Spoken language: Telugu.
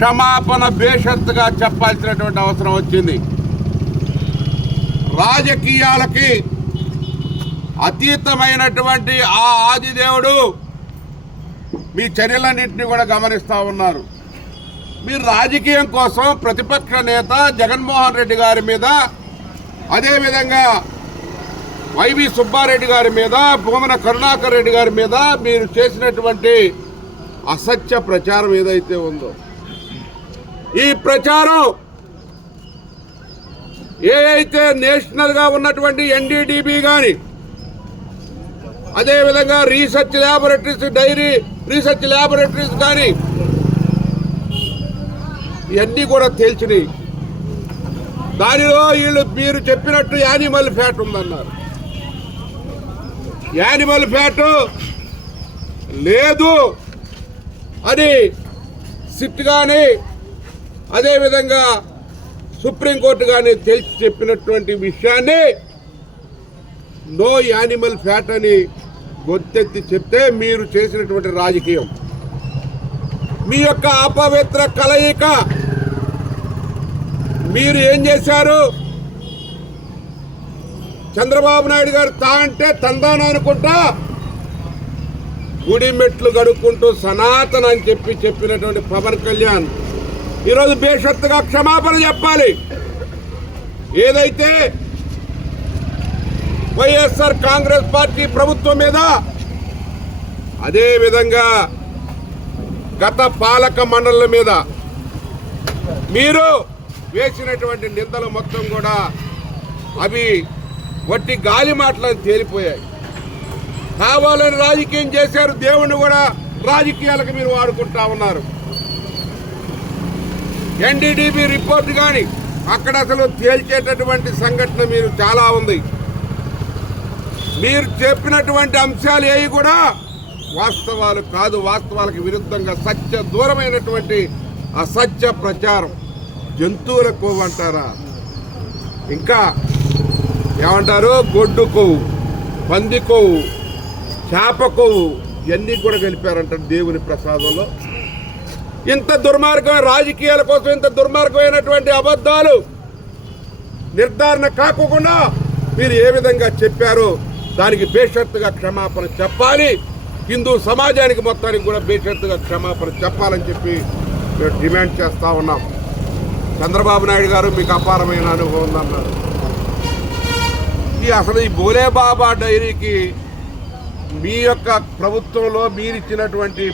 క్షమాపణ బేషరతుగా చెప్పాల్సినటువంటి అవసరం వచ్చింది. రాజకీయాలకి అతీతమైనటువంటి ఆ ఆదిదేవుడు మీ చర్యలన్నింటినీ కూడా గమనిస్తూ ఉన్నారు. మీరు రాజకీయం కోసం ప్రతిపక్ష నేత జగన్మోహన్ రెడ్డి గారి మీద, అదేవిధంగా వైవి సుబ్బారెడ్డి గారి మీద, భూమన కరుణాకర్ రెడ్డి గారి మీద మీరు చేసినటువంటి అసత్య ప్రచారం ఏదైతే ఉందో, ఈ ప్రచారం ఏదైతే నేషనల్గా ఉన్నటువంటి ఎన్డీడీబీ కానీ, అదేవిధంగా research laboratories, dairy research laboratories కానీ ఇవన్నీ కూడా తేల్చినాయి. దానిలో వీళ్ళు మీరు చెప్పినట్టు యానిమల్ ఫ్యాట్ ఉందన్నారు. యానిమల్ ఫ్యాట్ లేదు అని సిట్ కానీ, అదేవిధంగా సుప్రీంకోర్టు కానీ తేల్చి చెప్పినటువంటి విషయాన్ని నో యానిమల్ ఫ్యాట్ అని గొంతెత్తి చెప్తే మీరు చేసినటువంటి రాజకీయం, మీ యొక్క అపవిత్ర కలయిక, మీరు ఏం చేశారు? చంద్రబాబు నాయుడు గారు తా అంటే తందాన అనుకుంటా గుడి మెట్లు గడుక్కుంటూ సనాతన అని చెప్పినటువంటి పవన్ కళ్యాణ్ ఈరోజు బేషరతుగా క్షమాపణ చెప్పాలి. ఏదైతే వైఎస్ఆర్ కాంగ్రెస్ పార్టీ ప్రభుత్వం మీద, అదేవిధంగా గత పాలక మండళ్ల మీద మీరు వేసినటువంటి నిందలు మొత్తం కూడా అవి వట్టి గాలి మాటలను తేలిపోయాయి. కావాలని రాజకీయం చేశారు. దేవుణ్ణి కూడా రాజకీయాలకు మీరు వాడుకుంటా ఉన్నారు. ఎన్డీడీబీ రిపోర్ట్ కానీ అక్కడ అసలు తేల్చేటటువంటి సంఘటన మీరు చాలా ఉంది. మీరు చెప్పినటువంటి అంశాలు ఏవి కూడా వాస్తవాలు కాదు. వాస్తవాలకు విరుద్ధంగా సత్య దూరమైనటువంటి అసత్య ప్రచారం. జంతువుల కొవ్వు అంటారా, ఇంకా ఏమంటారు, గొడ్డు కొవ్వు, పంది కొవ్వు, చేప కొవ్వు, ఇవన్నీ కూడా కలిపారంటారు దేవుని ప్రసాదంలో. ఇంత దుర్మార్గం, రాజకీయాల కోసం ఇంత దుర్మార్గమైనటువంటి అబద్ధాలు నిర్ధారణ కాకుండా మీరు ఏ విధంగా చెప్పారో దానికి బేషరతుగా క్షమాపణ చెప్పాలి. హిందూ సమాజానికి మొత్తానికి కూడా బేషరతుగా క్షమాపణ చెప్పాలని చెప్పి మేము డిమాండ్ చేస్తూ ఉన్నాం. చంద్రబాబు నాయుడు గారు మీకు అపారమైన అనుభవం ఉందన్నారు. అసలు ఈ బోలేబాబా డైరీకి మీ యొక్క ప్రభుత్వంలో మీరిచ్చినటువంటి